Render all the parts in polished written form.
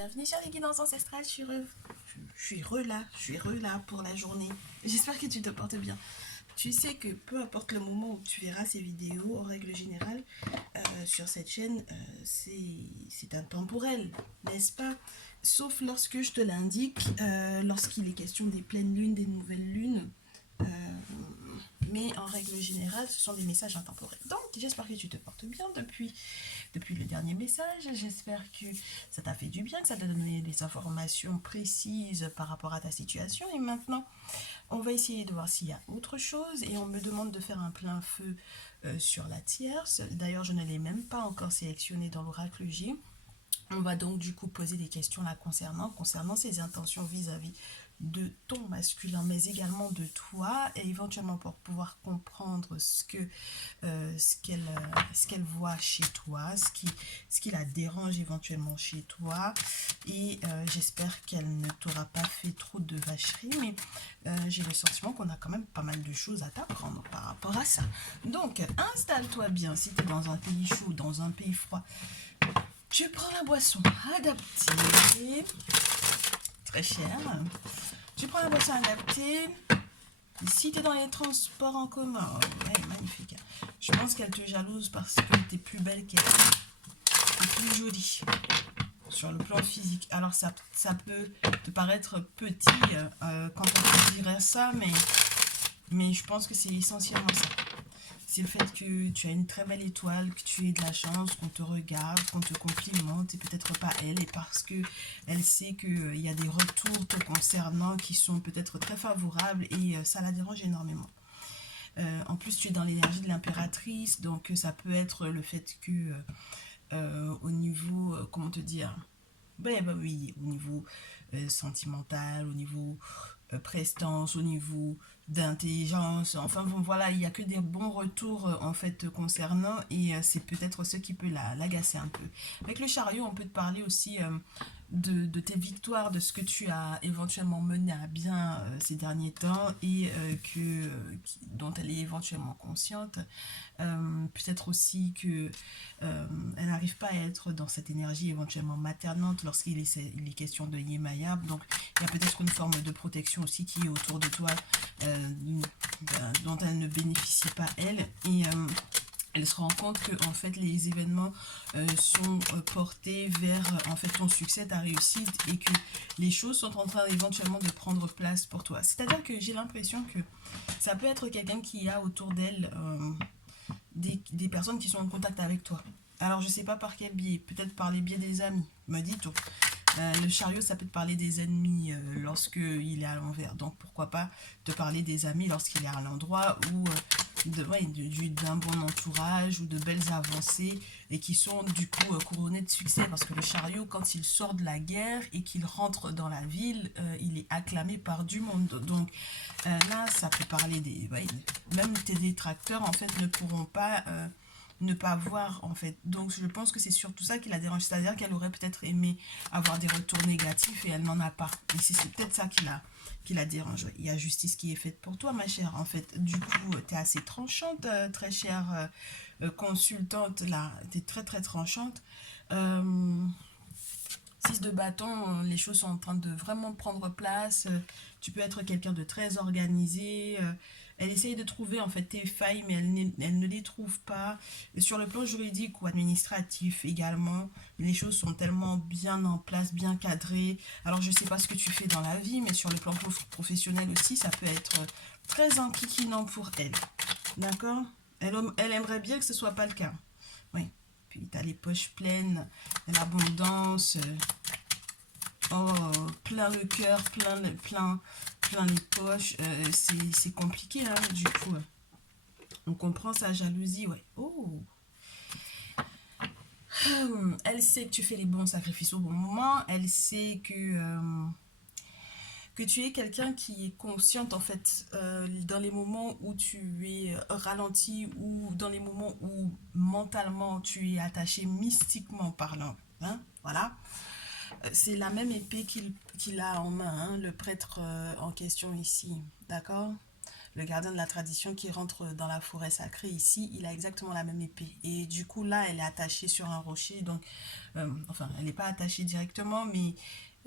bienvenue sur les guidances ancestrales, je suis re là pour la journée. J'espère que tu te portes bien. Tu sais que peu importe le moment où tu verras ces vidéos, en règle générale, sur cette chaîne, c'est intemporel, n'est-ce pas? Sauf lorsque je te l'indique, lorsqu'il est question des pleines lunes, des nouvelles lunes. Euh, mais en règle générale, ce sont des messages intemporels. Donc, j'espère que tu te portes bien depuis le dernier message. J'espère que ça t'a fait du bien, que ça t'a donné des informations précises par rapport à ta situation. Et maintenant, on va essayer de voir s'il y a autre chose. Et on me demande de faire un plein feu sur la tierce. D'ailleurs, je ne l'ai même pas encore sélectionné dans l'oracle J. On va donc du coup poser des questions là concernant ses intentions vis-à-vis de ton masculin, mais également de toi, et éventuellement pour pouvoir comprendre ce qu'elle voit chez toi, ce qui la dérange éventuellement chez toi. Et j'espère qu'elle ne t'aura pas fait trop de vacheries, mais j'ai le sentiment qu'on a quand même pas mal de choses à t'apprendre par rapport à ça. Donc, installe-toi bien si tu es dans un pays chaud, dans un pays froid. Tu prends la boisson adaptée, très chère. Tu prends la boisson adaptée. Si tu es dans les transports en commun, ouais, magnifique. Je pense qu'elle te jalouse parce que tu es plus belle qu'elle. Tu es plus jolie sur le plan physique. Alors ça peut te paraître petit quand on te dirait ça, mais je pense que c'est essentiellement ça. C'est le fait que tu as une très belle étoile, que tu aies de la chance, qu'on te regarde, qu'on te complimente, et peut-être pas elle, et parce que elle sait qu'il y a des retours te concernant qui sont peut-être très favorables, et ça la dérange énormément. En plus, tu es dans l'énergie de l'impératrice, donc ça peut être le fait que au niveau, comment te dire, ben oui, au niveau sentimental, au niveau prestance, au niveau d'intelligence, enfin bon voilà, il n'y a que des bons retours en fait concernant, et c'est peut-être ce qui peut l'agacer un peu. Avec le chariot, on peut te parler aussi de tes victoires, de ce que tu as éventuellement mené à bien ces derniers temps, et dont elle est éventuellement consciente. Peut-être aussi que elle n'arrive pas à être dans cette énergie éventuellement maternante lorsqu'il est question de Yemaya. Donc il y a peut-être une forme de protection aussi qui est autour de toi, dont elle ne bénéficie pas elle, et elle se rend compte que en fait les événements sont portés vers en fait ton succès, ta réussite, et que les choses sont en train éventuellement de prendre place pour toi. C'est-à-dire que j'ai l'impression que ça peut être quelqu'un qui a autour d'elle des personnes qui sont en contact avec toi. Alors je sais pas par quel biais, peut-être par les biais des amis, me dit-on. Le chariot, ça peut te parler des ennemis lorsque il est à l'envers. Donc pourquoi pas te parler des amis lorsqu'il est à l'endroit, ou d'un bon entourage, ou de belles avancées, et qui sont du coup couronnées de succès. Parce que le chariot, quand il sort de la guerre et qu'il rentre dans la ville, il est acclamé par du monde. Donc là, ça peut parler même tes détracteurs en fait ne pourront pas ne pas voir en fait. Donc je pense que c'est surtout ça qui la dérange, c'est-à-dire qu'elle aurait peut-être aimé avoir des retours négatifs, et elle n'en a pas. Et c'est peut-être ça qui la dérange. Il y a justice qui est faite pour toi, ma chère. En fait, du coup, tu es assez tranchante, très chère consultante, là. Tu es très très tranchante. 6 de bâton, les choses sont en train de vraiment prendre place. Tu peux être quelqu'un de très organisé. Elle essaye de trouver en fait tes failles, mais elle ne les trouve pas. Et sur le plan juridique ou administratif également, les choses sont tellement bien en place, bien cadrées. Alors je ne sais pas ce que tu fais dans la vie, mais sur le plan professionnel aussi, ça peut être très enquiquinant pour elle. D'accord? Elle aimerait bien que ce ne soit pas le cas. Oui. Puis tu as les poches pleines, l'abondance. Oh, plein le cœur, plein les poches. C'est compliqué, hein, du coup. On comprend sa jalousie, ouais. Oh. Elle sait que tu fais les bons sacrifices au bon moment. Elle sait que tu es quelqu'un qui est consciente, en fait, dans les moments où tu es ralenti, ou dans les moments où mentalement tu es attaché mystiquement parlant. Hein, voilà. C'est la même épée qu'il a en main, hein, le prêtre en question ici. D'accord? le gardien de la tradition qui rentre dans la forêt sacrée ici, il a exactement la même épée. Et du coup, là, elle est attachée sur un rocher. Donc, enfin, elle n'est pas attachée directement, mais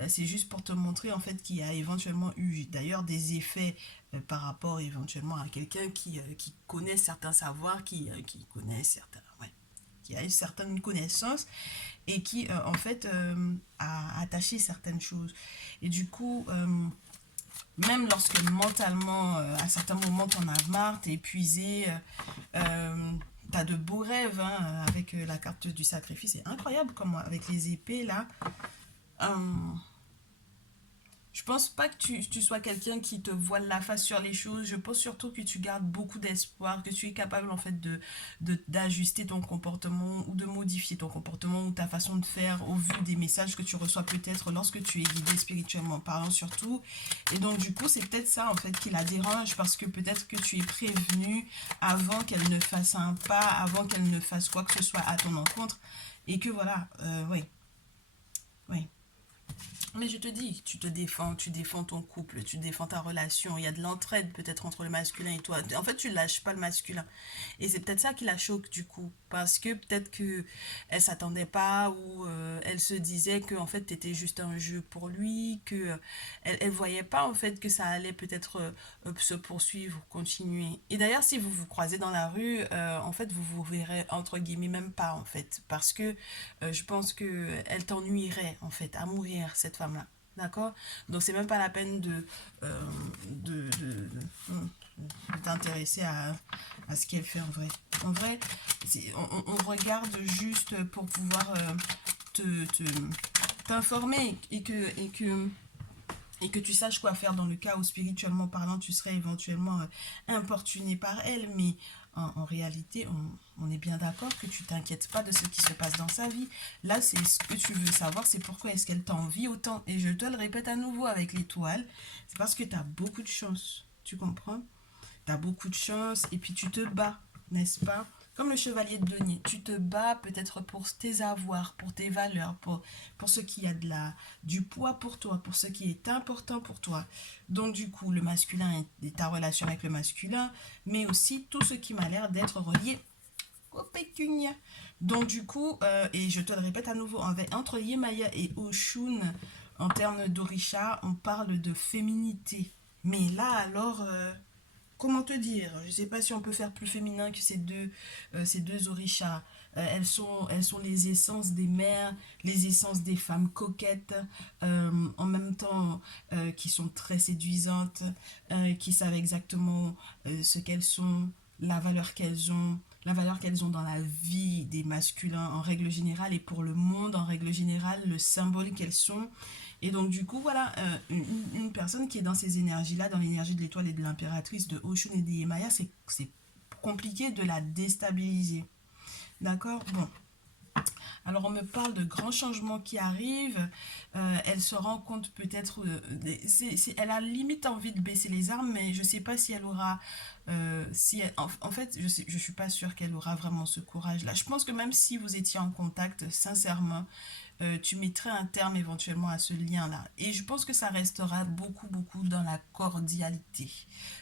c'est juste pour te montrer en fait qu'il y a éventuellement eu d'ailleurs des effets par rapport éventuellement à quelqu'un qui connaît certains savoirs, qui connaît certains, ouais, qui a une certaine connaissance et qui en fait a attaché certaines choses. Et du coup, même lorsque mentalement, à certains moments, t'en as marre, t'es épuisé, t'as de beaux rêves hein, avec la carte du sacrifice. C'est incroyable comme avec les épées là. Euh, je pense pas que tu sois quelqu'un qui te voile la face sur les choses. Je pense surtout que tu gardes beaucoup d'espoir, que tu es capable en fait d'ajuster ton comportement ou de modifier ton comportement ou ta façon de faire au vu des messages que tu reçois peut-être lorsque tu es guidé spirituellement parlant surtout. Et donc du coup c'est peut-être ça en fait qui la dérange parce que peut-être que tu es prévenu avant qu'elle ne fasse un pas, avant qu'elle ne fasse quoi que ce soit à ton encontre. Et que voilà, oui, oui. Mais je te dis, tu te défends, tu défends ton couple, tu défends ta relation. Il y a de l'entraide peut-être entre le masculin et toi. En fait, tu lâches pas le masculin. Et c'est peut-être ça qui la choque du coup. Parce que peut-être que elle s'attendait pas ou elle se disait que en fait t'étais juste un jeu pour lui, que elle voyait pas en fait que ça allait peut-être se poursuivre, continuer. Et d'ailleurs, si vous vous croisez dans la rue, en fait, vous vous verrez entre guillemets même pas en fait. Parce que je pense que elle t'ennuierait en fait à mourir cette femme-là. D'accord. Donc c'est même pas la peine euh, de t'intéresser à ce qu'elle fait en vrai. En vrai, on regarde juste pour pouvoir te t'informer et que tu saches quoi faire dans le cas où spirituellement parlant tu serais éventuellement importuné par elle, mais en réalité on est bien d'accord que tu t'inquiètes pas de ce qui se passe dans sa vie. Là c'est ce que tu veux savoir, c'est pourquoi est-ce qu'elle t'envie autant. Et je te le répète à nouveau avec l'étoile, c'est parce que tu as beaucoup de chance, tu comprends? Tu as beaucoup de chance et puis tu te bats, n'est-ce pas? Comme le chevalier de denier, tu te bats peut-être pour tes avoirs, pour tes valeurs, pour ce qui a du poids pour toi, pour ce qui est important pour toi. Donc du coup, le masculin est ta relation avec le masculin, mais aussi tout ce qui m'a l'air d'être relié au pécunia. Donc du coup, et je te le répète à nouveau, entre Yemaya et Oshun, en termes d'Orisha, on parle de féminité. Mais là alors, comment te dire? Je ne sais pas si on peut faire plus féminin que ces deux orishas. Elles sont les essences des mères, les essences des femmes coquettes, en même temps qui sont très séduisantes, qui savent exactement ce qu'elles sont, la valeur qu'elles ont dans la vie des masculins en règle générale et pour le monde en règle générale, le symbole qu'elles sont. Et donc, du coup, voilà, une personne qui est dans ces énergies-là, dans l'énergie de l'étoile et de l'impératrice de Oshun et de Yemaya, c'est compliqué de la déstabiliser. D'accord. Bon. Alors, on me parle de grands changements qui arrivent. Elle se rend compte peut-être... elle a limite envie de baisser les armes, mais je ne sais pas si elle aura... en fait, je suis pas sûre qu'elle aura vraiment ce courage-là. Je pense que même si vous étiez en contact, sincèrement, tu mettrais un terme éventuellement à ce lien-là. Et je pense que ça restera beaucoup, beaucoup dans la cordialité,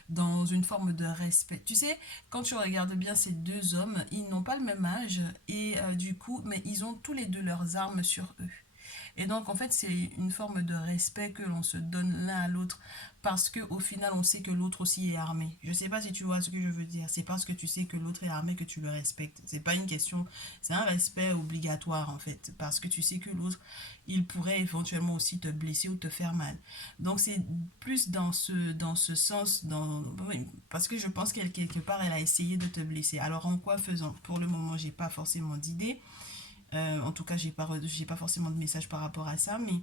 dans une forme de respect. Tu sais, quand tu regardes bien ces deux hommes, ils n'ont pas le même âge et du coup, mais ils ont tous les deux leurs armes sur eux. Et donc, en fait, c'est une forme de respect que l'on se donne l'un à l'autre parce qu'au final, on sait que l'autre aussi est armé. Je ne sais pas si tu vois ce que je veux dire. C'est parce que tu sais que l'autre est armé que tu le respectes. C'est pas une question, c'est un respect obligatoire en fait. Parce que tu sais que l'autre, il pourrait éventuellement aussi te blesser ou te faire mal. Donc, c'est plus dans ce sens, oui, parce que je pense qu'elle, quelque part, elle a essayé de te blesser. Alors, en quoi faisant? Pour le moment, j'ai pas forcément d'idée. En tout cas, j'ai pas forcément de message par rapport à ça, mais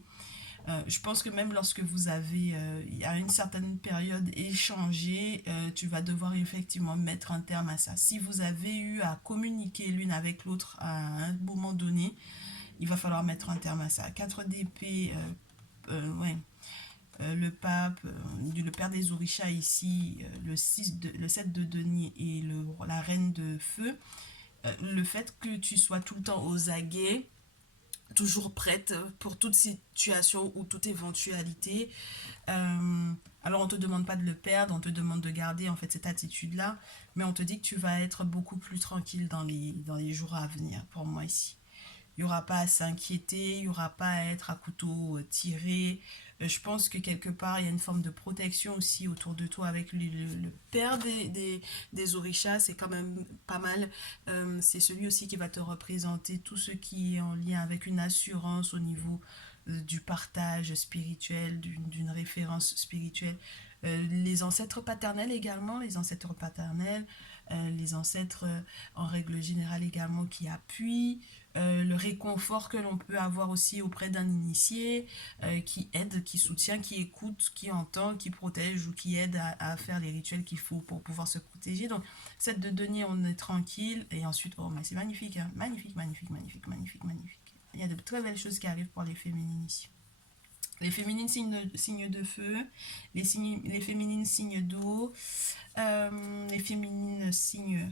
je pense que même lorsque vous avez, à une certaine période, échangé, tu vas devoir effectivement mettre un terme à ça. Si vous avez eu à communiquer l'une avec l'autre à un moment donné, il va falloir mettre un terme à ça. 4 d'épée, ouais. Le pape, le père des orishas ici, le 7 de denier et la reine de feu, le fait que tu sois tout le temps aux aguets, toujours prête pour toute situation ou toute éventualité. Alors on ne te demande pas de le perdre, on te demande de garder en fait cette attitude-là, mais on te dit que tu vas être beaucoup plus tranquille dans les jours à venir pour moi ici. Il n'y aura pas à s'inquiéter, il n'y aura pas à être à couteau tiré. Je pense que quelque part, il y a une forme de protection aussi autour de toi avec le père des orishas. C'est quand même pas mal. C'est celui aussi qui va te représenter tout ce qui est en lien avec une assurance au niveau du partage spirituel, d'une référence spirituelle. Les ancêtres paternels également, les ancêtres en règle générale également qui appuient, le réconfort que l'on peut avoir aussi auprès d'un initié, qui aide, qui soutient, qui écoute, qui entend, qui protège ou qui aide à faire les rituels qu'il faut pour pouvoir se protéger. Donc, cette de denier, on est tranquille et ensuite, oh, mais c'est magnifique, hein? Magnifique, magnifique, magnifique, magnifique, magnifique. Il y a de très belles choses qui arrivent pour les féminines ici. Les féminines signes de feu, les féminines signes d'eau, les féminines signes...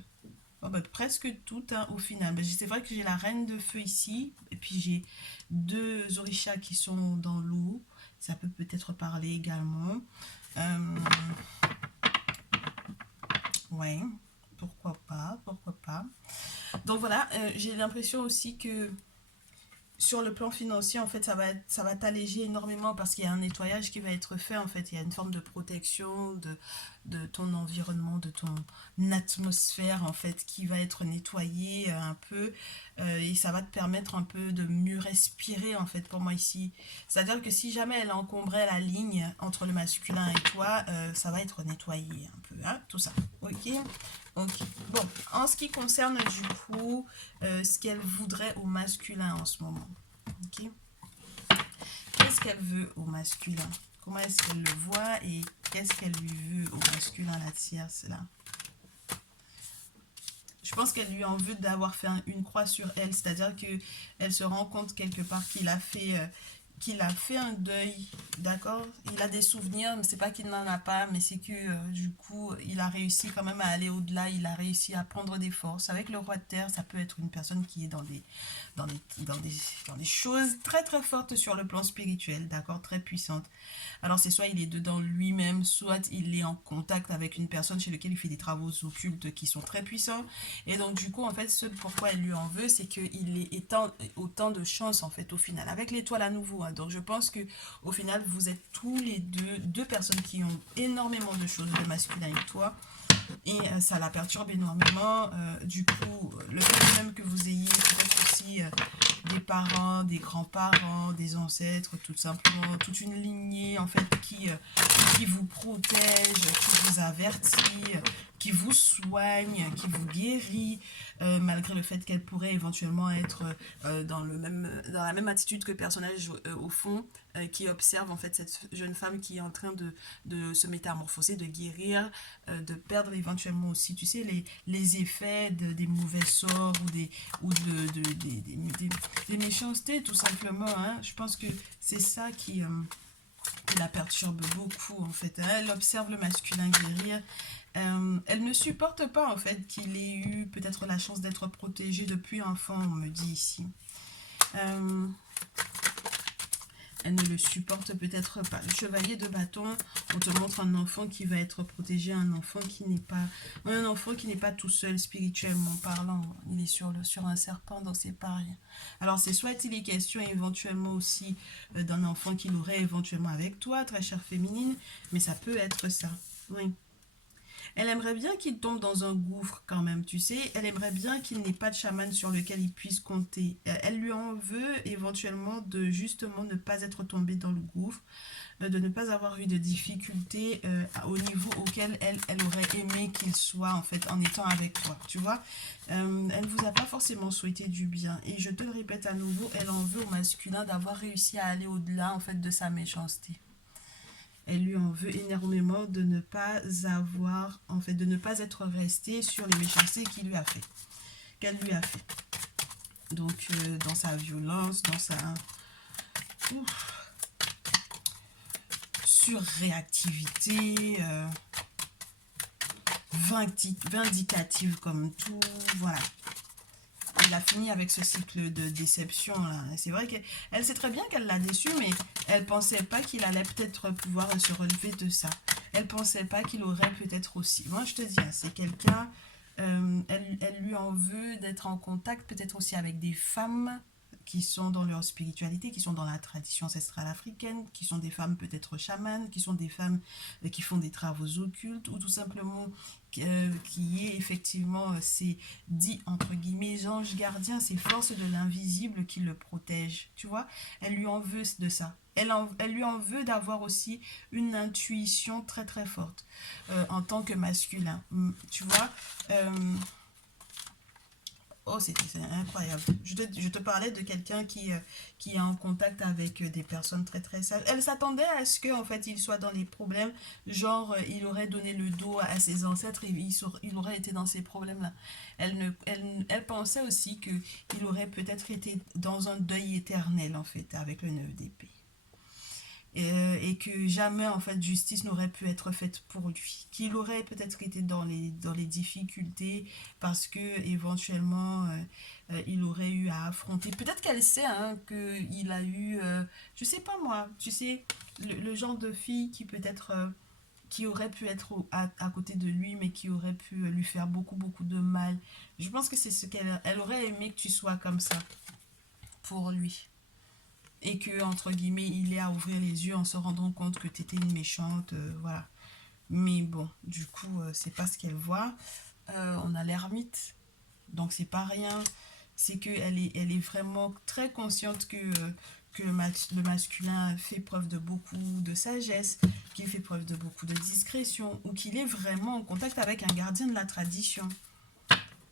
Oh bah, presque toutes hein, au final. Bah, c'est vrai que j'ai la reine de feu ici, et puis j'ai deux orishas qui sont dans l'eau. Ça peut peut-être parler également. Euh, ouais, pourquoi pas, pourquoi pas. Donc voilà, j'ai l'impression aussi que sur le plan financier, en fait, ça va t'alléger énormément parce qu'il y a un nettoyage qui va être fait. En fait, il y a une forme de protection de ton environnement, de ton atmosphère, en fait, qui va être nettoyée un peu. Et ça va te permettre un peu de mieux respirer, en fait, pour moi ici. C'est-à-dire que si jamais elle encombrait la ligne entre le masculin et toi, ça va être nettoyé un peu, hein, tout ça. Ok? Ok. Bon, en ce qui concerne du coup ce qu'elle voudrait au masculin en ce moment. Ok. Qu'est-ce qu'elle veut au masculin? Comment est-ce qu'elle le voit et qu'est-ce qu'elle lui veut au masculin, la tierce là? Je pense qu'elle lui en veut d'avoir fait une croix sur elle, c'est-à-dire que elle se rend compte quelque part qu'il a fait un deuil, d'accord? Il a des souvenirs, mais c'est pas qu'il n'en a pas, mais c'est que du coup, il a réussi quand même à aller au-delà, il a réussi à prendre des forces. Avec le roi de terre, ça peut être une personne qui est dans des, dans des choses très très fortes sur le plan spirituel, d'accord? Très puissante. Alors c'est soit il est dedans lui-même, soit il est en contact avec une personne chez laquelle il fait des travaux occultes qui sont très puissants. Et donc du coup, en fait, ce pourquoi elle lui en veut, c'est qu'il est autant de chance en fait au final. Avec l'étoile à nouveau. Hein. Donc je pense que au final, vous êtes tous les deux personnes qui ont énormément de choses de masculin avec toi. Et ça la perturbe énormément. Du coup, le fait même que vous ayez peut-être aussi des parents, des grands-parents, des ancêtres, tout simplement, toute une lignée en fait qui vous protège, qui vous avertit, qui vous soigne, qui vous guérit, malgré le fait qu'elle pourrait éventuellement être dans la même attitude que le personnage au fond, qui observe en fait cette jeune femme qui est en train de se métamorphoser, de guérir, de perdre éventuellement aussi, tu sais, les effets des mauvais sorts des méchancetés, tout simplement. Hein. Je pense que c'est ça qui la perturbe beaucoup, en fait. Hein. Elle observe le masculin guérir. Elle ne supporte pas, en fait, qu'il ait eu peut-être la chance d'être protégé depuis enfant, on me dit ici. Elle ne le supporte peut-être pas. Le chevalier de bâton, on te montre un enfant qui va être protégé, un enfant qui n'est pas tout seul spirituellement parlant. Il est sur un serpent, donc c'est pas rien. Alors c'est soit il est question éventuellement aussi d'un enfant qu'il aurait éventuellement avec toi, très chère féminine, mais ça peut être ça. Oui. Elle aimerait bien qu'il tombe dans un gouffre quand même, tu sais. Elle aimerait bien qu'il n'ait pas de chaman sur lequel il puisse compter. Elle lui en veut éventuellement de justement ne pas être tombé dans le gouffre, de ne pas avoir eu de difficultés au niveau auquel elle aurait aimé qu'il soit en fait en étant avec toi, tu vois. Elle ne vous a pas forcément souhaité du bien. Et je te le répète à nouveau, elle en veut au masculin d'avoir réussi à aller au-delà en fait de sa méchanceté. Elle lui en veut énormément de ne pas avoir, en fait, de ne pas être resté sur les méchancetés qu'elle lui a fait. Donc, dans sa violence, dans sa surréactivité, vindicative comme tout, voilà. il a fini avec ce cycle de déception là. C'est vrai qu'elle sait très bien qu'elle l'a déçu, mais elle pensait pas qu'il allait peut-être pouvoir se relever de ça. Elle pensait pas qu'il aurait peut-être aussi. Moi, je te dis, hein, c'est quelqu'un. Elle lui en veut d'être en contact peut-être aussi avec des femmes qui sont dans leur spiritualité, qui sont dans la tradition ancestrale africaine, qui sont des femmes peut-être chamanes, qui sont des femmes qui font des travaux occultes, ou tout simplement qui est effectivement ces dits entre guillemets anges gardiens, ces forces de l'invisible qui le protègent, tu vois. Elle lui en veut de ça. Elle lui en veut d'avoir aussi une intuition très très forte en tant que masculin, tu vois. Oh, c'est incroyable. Je te parlais de quelqu'un qui est en contact avec des personnes très très sages. Elle s'attendait à ce qu'en fait il soit dans les problèmes, genre il aurait donné le dos à ses ancêtres et il aurait été dans ces problèmes-là. Elle pensait aussi qu'il aurait peut-être été dans un deuil éternel en fait avec le 9 d'épée. Et que jamais en fait justice n'aurait pu être faite pour lui, qu'il aurait peut-être été dans les difficultés parce que éventuellement il aurait eu à affronter, peut-être qu'elle sait hein, qu'il a eu je sais pas moi, tu sais le genre de fille qui peut-être qui aurait pu être à côté de lui mais qui aurait pu lui faire beaucoup beaucoup de mal. Je pense que c'est ce qu'elle aurait aimé que tu sois comme ça pour lui et que entre guillemets il est à ouvrir les yeux en se rendant compte que tu étais une méchante, voilà. Mais bon, du coup c'est pas ce qu'elle voit. On a l'ermite, donc c'est pas rien. C'est que elle est vraiment très consciente que le masculin fait preuve de beaucoup de sagesse, qu'il fait preuve de beaucoup de discrétion, ou qu'il est vraiment en contact avec un gardien de la tradition.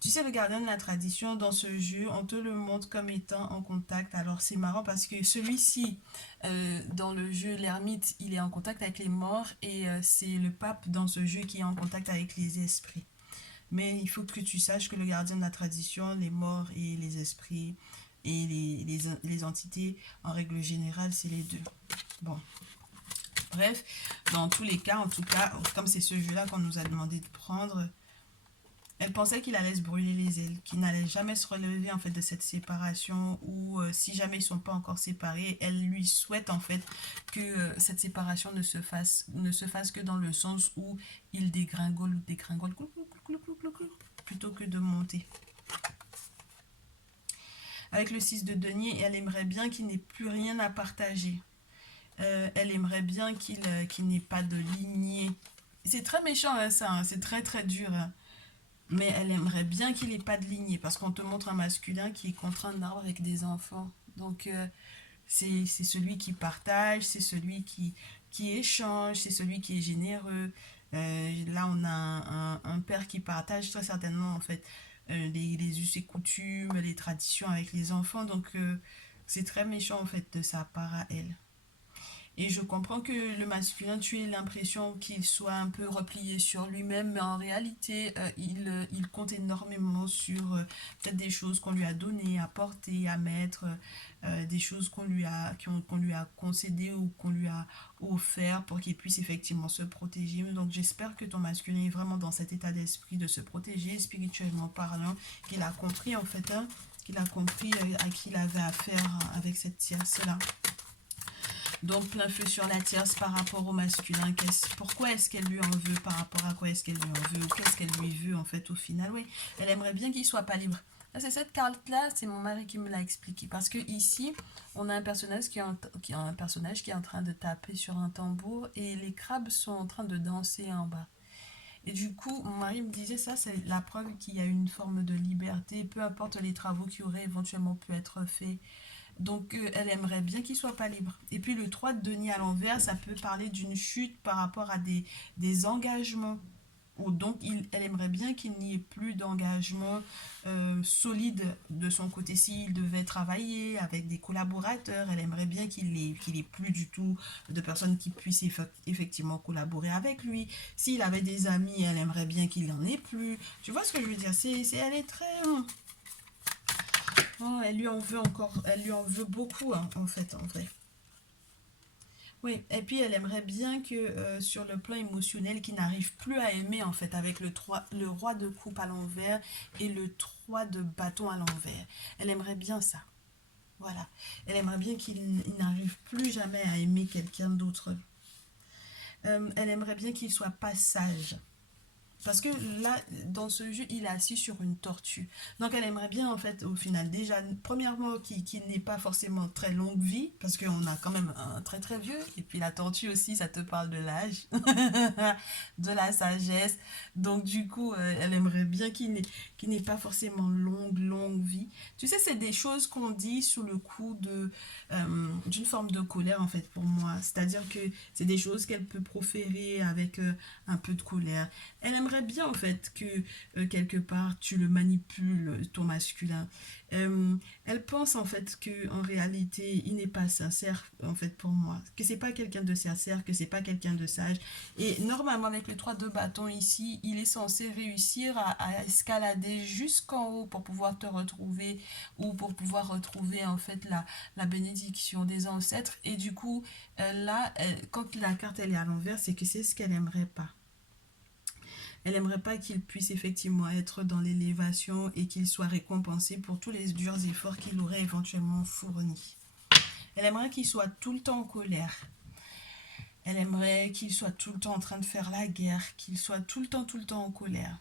Tu sais, le gardien de la tradition, dans ce jeu, on te le montre comme étant en contact. Alors, c'est marrant parce que celui-ci, dans le jeu, l'ermite, il est en contact avec les morts et c'est le pape dans ce jeu qui est en contact avec les esprits. Mais il faut que tu saches que le gardien de la tradition, les morts et les esprits et les entités, en règle générale, c'est les deux. Bon, bref, dans tous les cas, en tout cas, comme c'est ce jeu-là qu'on nous a demandé de prendre, elle pensait qu'il allait se brûler les ailes, qu'il n'allait jamais se relever en fait de cette séparation ou si jamais ils sont pas encore séparés, elle lui souhaite en fait que cette séparation ne se fasse que dans le sens où il dégringole plutôt que de monter. Avec le 6 de denier, elle aimerait bien qu'il n'ait plus rien à partager. Elle aimerait bien qu'il n'ait pas de lignée. C'est très méchant hein, ça, hein, c'est très très dur. Hein. Mais elle aimerait bien qu'il n'ait pas de lignée parce qu'on te montre un masculin qui est contre un arbre avec des enfants. Donc c'est celui qui partage, c'est celui qui échange, c'est celui qui est généreux. Là on a un père qui partage très certainement en fait les us et coutumes, les traditions avec les enfants. Donc c'est très méchant en fait de sa part à elle. Et je comprends que le masculin, tu aies l'impression qu'il soit un peu replié sur lui-même, mais en réalité, il compte énormément sur peut-être des choses qu'on lui a données, à porter, à mettre, des choses qu'on lui a concédées ou qu'on lui a offert pour qu'il puisse effectivement se protéger. Donc j'espère que ton masculin est vraiment dans cet état d'esprit de se protéger, spirituellement parlant, qu'il a compris en fait, hein, qu'il a compris à qui il avait affaire avec cette tierce-là. Donc plein feu sur la tierce par rapport au masculin. Pourquoi est-ce qu'elle lui en veut? Par rapport à quoi est-ce qu'elle lui en veut? Ou qu'est-ce qu'elle lui veut en fait au final? Oui, elle aimerait bien qu'il soit pas libre. C'est cette carte-là, c'est mon mari qui me l'a expliqué. Parce que ici, on a un personnage qui est en train de taper sur un tambour et les crabes sont en train de danser en bas. Et du coup, mon mari me disait ça, c'est la preuve qu'il y a une forme de liberté, peu importe les travaux qui auraient éventuellement pu être faits. Donc, elle aimerait bien qu'il soit pas libre. Et puis, le 3 de denier à l'envers, ça peut parler d'une chute par rapport à des engagements. Ou donc, elle aimerait bien qu'il n'y ait plus d'engagement solide de son côté. S'il devait travailler avec des collaborateurs, elle aimerait bien qu'il ait plus du tout de personnes qui puissent effectivement collaborer avec lui. S'il avait des amis, elle aimerait bien qu'il n'en ait plus. Tu vois ce que je veux dire? Elle est très... Oh, elle lui en veut encore, elle lui en veut beaucoup, hein, en fait, en vrai. Oui, et puis elle aimerait bien que sur le plan émotionnel, qu'il n'arrive plus à aimer en fait avec le roi de coupe à l'envers et le 3 de bâton à l'envers. Elle aimerait bien ça. Voilà. Elle aimerait bien qu'il n'arrive plus jamais à aimer quelqu'un d'autre. Elle aimerait bien qu'il soit pas sage. Parce que là, dans ce jeu, il est assis sur une tortue. Donc, elle aimerait bien, en fait, au final, déjà, premièrement, qu'il n'ait pas forcément très longue vie, parce qu'on a quand même un très très vieux. Et puis, la tortue aussi, ça te parle de l'âge, de la sagesse. Donc, du coup, elle aimerait bien qu'il n'ait pas forcément longue vie. Tu sais, c'est des choses qu'on dit sous le coup d'une forme de colère, en fait, pour moi. C'est-à-dire que c'est des choses qu'elle peut proférer avec un peu de colère. Elle aimerait bien en fait que quelque part tu le manipules, ton masculin. Elle pense en fait que en réalité il n'est pas sincère en fait pour moi, que c'est pas quelqu'un de sincère, que c'est pas quelqu'un de sage. Et normalement avec les 3 de bâton ici, il est censé réussir à escalader jusqu'en haut pour pouvoir te retrouver ou pour pouvoir retrouver en fait la bénédiction des ancêtres. Et du coup là, quand la carte elle est à l'envers, c'est que c'est ce qu'elle aimerait pas. Elle aimerait pas qu'il puisse effectivement être dans l'élévation et qu'il soit récompensé pour tous les durs efforts qu'il aurait éventuellement fournis. Elle aimerait qu'il soit tout le temps en colère. Elle aimerait qu'il soit tout le temps en train de faire la guerre, qu'il soit tout le temps en colère.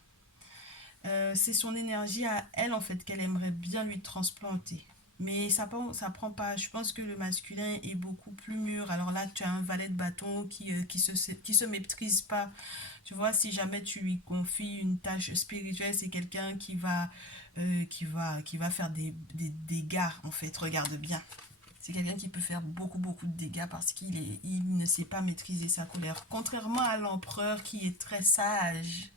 C'est son énergie à elle en fait qu'elle aimerait bien lui transplanter. Mais ça prend pas. Je pense que le masculin est beaucoup plus mûr. Alors là, tu as un valet de bâton qui se méprise pas. Tu vois, si jamais tu lui confies une tâche spirituelle, c'est quelqu'un qui va faire des dégâts, en fait. Regarde bien. C'est quelqu'un qui peut faire beaucoup de dégâts parce il ne sait pas maîtriser sa colère. Contrairement à l'empereur qui est très sage,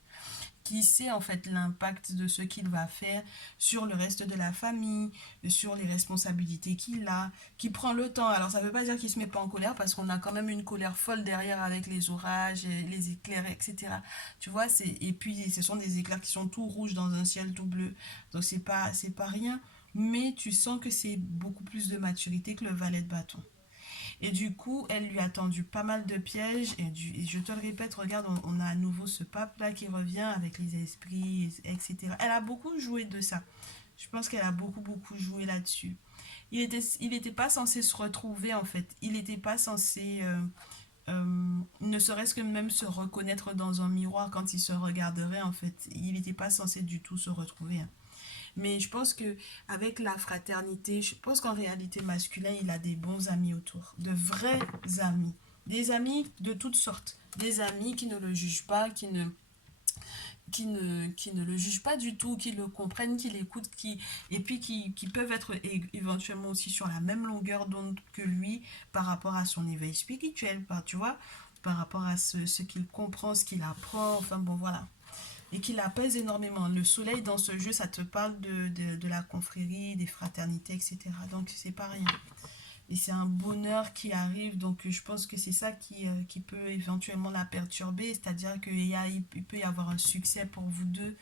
qui sait en fait l'impact de ce qu'il va faire sur le reste de la famille, sur les responsabilités qu'il a, qui prend le temps. Alors ça ne veut pas dire qu'il ne se met pas en colère parce qu'on a quand même une colère folle derrière avec les orages, les éclairs, etc. Tu vois, et puis ce sont des éclairs qui sont tout rouges dans un ciel tout bleu. Donc c'est pas rien, mais tu sens que c'est beaucoup plus de maturité que le valet de bâton. Et du coup, elle lui a tendu pas mal de pièges. Et je te le répète, regarde, on a à nouveau ce pape-là qui revient avec les esprits, etc. Elle a beaucoup joué de ça. Je pense qu'elle a beaucoup joué là-dessus. Il était pas censé se retrouver, en fait. Il n'était pas censé, ne serait-ce que même se reconnaître dans un miroir quand il se regarderait, en fait. Il n'était pas censé du tout se retrouver, hein. Mais je pense que avec la fraternité, je pense qu'en réalité masculin, il a des bons amis autour, de vrais amis, des amis de toutes sortes, des amis qui ne le jugent pas, qui ne le jugent pas du tout, qui le comprennent, qui l'écoutent, et puis qui peuvent être éventuellement aussi sur la même longueur d'onde que lui par rapport à son éveil spirituel, tu vois, par rapport à ce qu'il comprend, ce qu'il apprend, enfin bon voilà, et qui l'apaise énormément. Le soleil dans ce jeu, ça te parle de la confrérie, des fraternités, etc. Donc c'est pas rien. Et c'est un bonheur qui arrive, donc je pense que c'est ça qui peut éventuellement la perturber, c'est-à-dire qu'il peut y avoir un succès pour vous deux,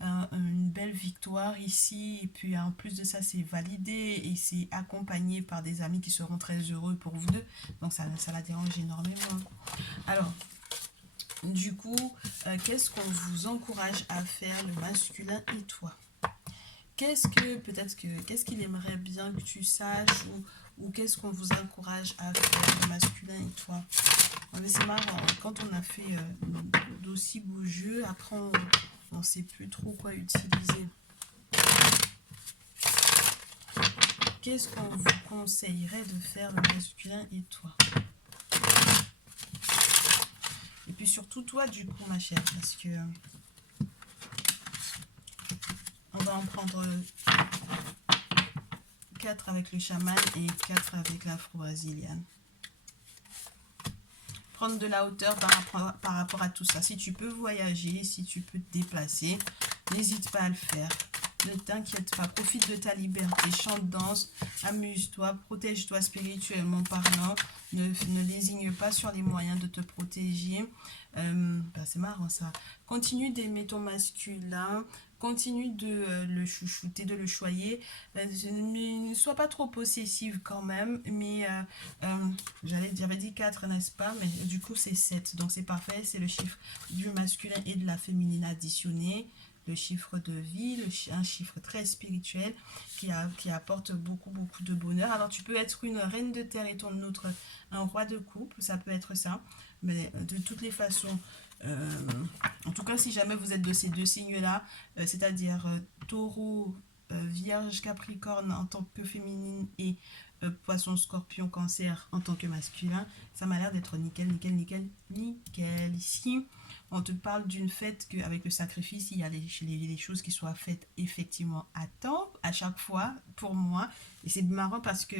une belle victoire ici, et puis en plus de ça, c'est validé et c'est accompagné par des amis qui seront très heureux pour vous deux, donc ça la dérange énormément. Alors, du coup, qu'est-ce qu'on vous encourage à faire, le masculin et toi? Qu'est-ce qu'il aimerait bien que tu saches ou qu'est-ce qu'on vous encourage à faire, le masculin et toi? Mais c'est marrant, quand on a fait d'aussi beaux jeux, après on ne sait plus trop quoi utiliser. Qu'est-ce qu'on vous conseillerait de faire, le masculin et toi? Et puis surtout toi, du coup, ma chère, parce que on va en prendre 4 avec le chaman et 4 avec l'afro-brésilienne. Prendre de la hauteur par rapport à tout ça. Si tu peux voyager, si tu peux te déplacer, n'hésite pas à le faire. Ne t'inquiète pas, profite de ta liberté, chante, danse, amuse-toi, protège-toi spirituellement parlant, ne lésigne pas sur les moyens de te protéger. C'est marrant ça. Continue d'aimer ton masculin, continue de le chouchouter, de le choyer. Ne sois pas trop possessive quand même, mais j'avais dit 4, n'est-ce pas? Mais du coup, c'est 7, donc c'est parfait. C'est le chiffre du masculin et de la féminine additionné. Le chiffre de vie, un chiffre très spirituel qui apporte beaucoup, beaucoup de bonheur. Alors, tu peux être une reine de terre et ton autre un roi de coupe, ça peut être ça. Mais de toutes les façons, euh, en tout cas, si jamais vous êtes de ces deux signes-là, c'est-à-dire taureau, vierge, capricorne en tant que féminine et poisson, scorpion, cancer en tant que masculin, ça m'a l'air d'être nickel, nickel, nickel, nickel. Ici, on te parle d'une fête qu'avec le sacrifice, il y a les choses qui soient faites effectivement à temps, à chaque fois, pour moi. Et c'est marrant parce que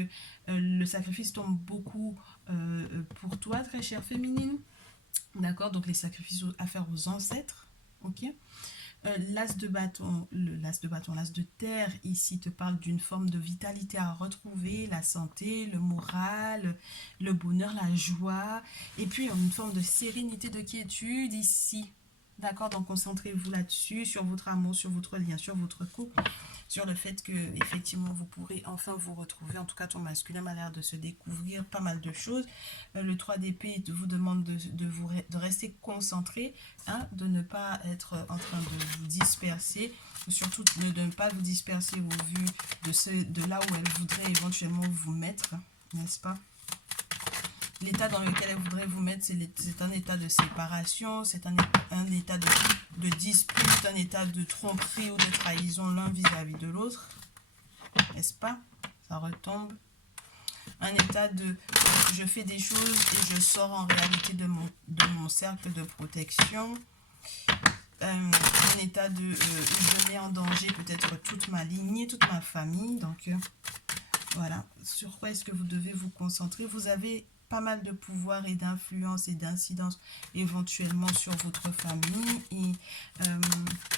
le sacrifice tombe beaucoup pour toi, très chère féminine. D'accord, donc les sacrifices à faire aux ancêtres. Ok. L'as de bâton, l'as de terre, ici te parle d'une forme de vitalité à retrouver, la santé, le moral, le bonheur, la joie, et puis une forme de sérénité, de quiétude ici. D'accord, donc concentrez-vous là-dessus, sur votre amour, sur votre lien, sur votre couple, sur le fait que effectivement vous pourrez enfin vous retrouver. En tout cas, ton masculin a l'air de se découvrir pas mal de choses. Le 3 d'épée vous demande de rester concentré, hein, de ne pas être en train de vous disperser, surtout de ne pas vous disperser au vu de là où elle voudrait éventuellement vous mettre, n'est-ce pas? L'état dans lequel elle voudrait vous mettre, c'est un état de séparation, c'est un état de dispute, un état de tromperie ou de trahison l'un vis-à-vis de l'autre, n'est-ce pas? Ça retombe. Un état de je fais des choses et je sors en réalité de mon cercle de protection. Un état de je mets en danger peut-être toute ma lignée, toute ma famille. Donc voilà, sur quoi est-ce que vous devez vous concentrer? Vous avez pas mal de pouvoir et d'influence et d'incidence éventuellement sur votre famille. Et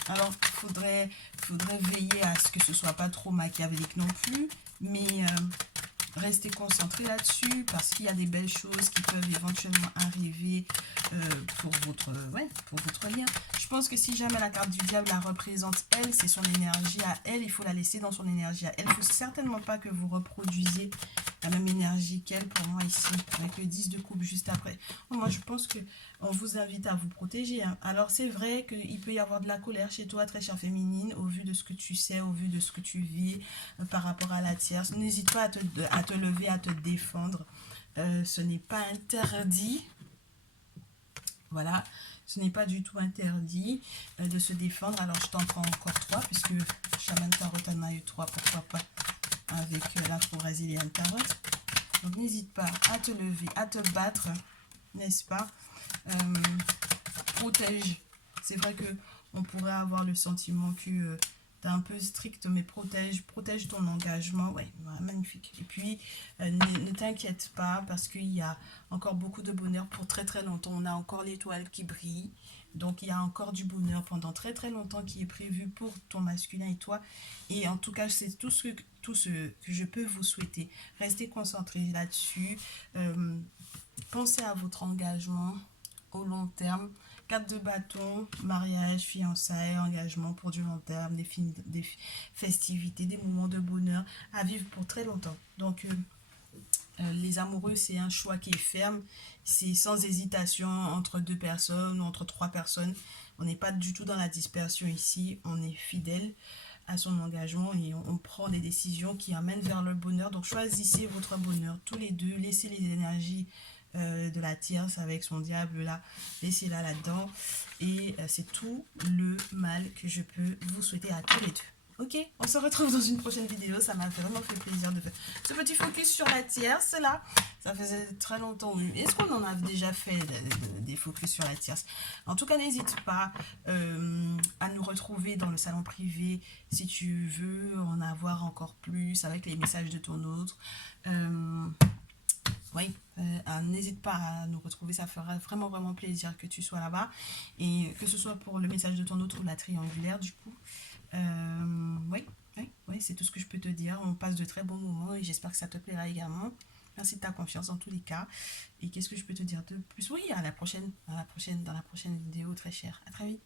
alors, faudrait veiller à ce que ce soit pas trop machiavélique non plus, mais restez concentré là-dessus parce qu'il y a des belles choses qui peuvent éventuellement arriver pour votre lien. Je pense que si jamais la carte du diable la représente elle, c'est son énergie à elle, il faut la laisser dans son énergie à elle. Il ne faut certainement pas que vous reproduisez la même énergie qu'elle pour moi ici, avec le 10 de coupe juste après. Moi, je pense que on vous invite à vous protéger. Hein. Alors, c'est vrai qu'il peut y avoir de la colère chez toi, très chère féminine, au vu de ce que tu sais, au vu de ce que tu vis par rapport à la tierce. N'hésite pas à te lever, à te défendre. Ce n'est pas interdit. Voilà, ce n'est pas du tout interdit de se défendre. Alors, je t'en prends encore 3, puisque Shaman Tarot en a eu 3, pourquoi pas, avec l'Afro-Brazilian Tarot. Donc, n'hésite pas à te lever, à te battre, n'est-ce pas? Protège. C'est vrai que on pourrait avoir le sentiment que tu es un peu strict, mais protège ton engagement. Ouais, magnifique. Et puis, ne t'inquiète pas parce qu'il y a encore beaucoup de bonheur pour très très longtemps. On a encore l'étoile qui brille. Donc, il y a encore du bonheur pendant très très longtemps qui est prévu pour ton masculin et toi. Et en tout cas, c'est tout ce que je peux vous souhaiter. Restez concentrés là-dessus. Pensez à votre engagement au long terme. 4 de bâton, mariage, fiançailles, engagement pour du long terme, des festivités, des moments de bonheur à vivre pour très longtemps. Donc, les amoureux, c'est un choix qui est ferme. C'est sans hésitation entre 2 personnes ou entre 3 personnes. On n'est pas du tout dans la dispersion ici. On est fidèle à son engagement et on prend des décisions qui amènent vers le bonheur. Donc, choisissez votre bonheur tous les deux. Laissez les énergies de la tierce avec son diable là, laissez-la là-dedans et c'est tout le mal que je peux vous souhaiter à tous les deux. Ok, on se retrouve dans une prochaine vidéo. Ça m'a vraiment fait plaisir de faire ce petit focus sur la tierce là. Ça faisait très longtemps. Est-ce qu'on en a déjà fait des focus sur la tierce? En tout cas, n'hésite pas à nous retrouver dans le salon privé si tu veux en avoir encore plus avec les messages de ton autre. Oui, n'hésite pas à nous retrouver, ça fera vraiment vraiment plaisir que tu sois là-bas et que ce soit pour le message de ton autre ou la triangulaire du coup. Oui, c'est tout ce que je peux te dire. On passe de très bons moments et j'espère que ça te plaira également. Merci de ta confiance dans tous les cas. Et qu'est-ce que je peux te dire de plus? Oui, à la prochaine, dans la prochaine vidéo, très chère. À très vite.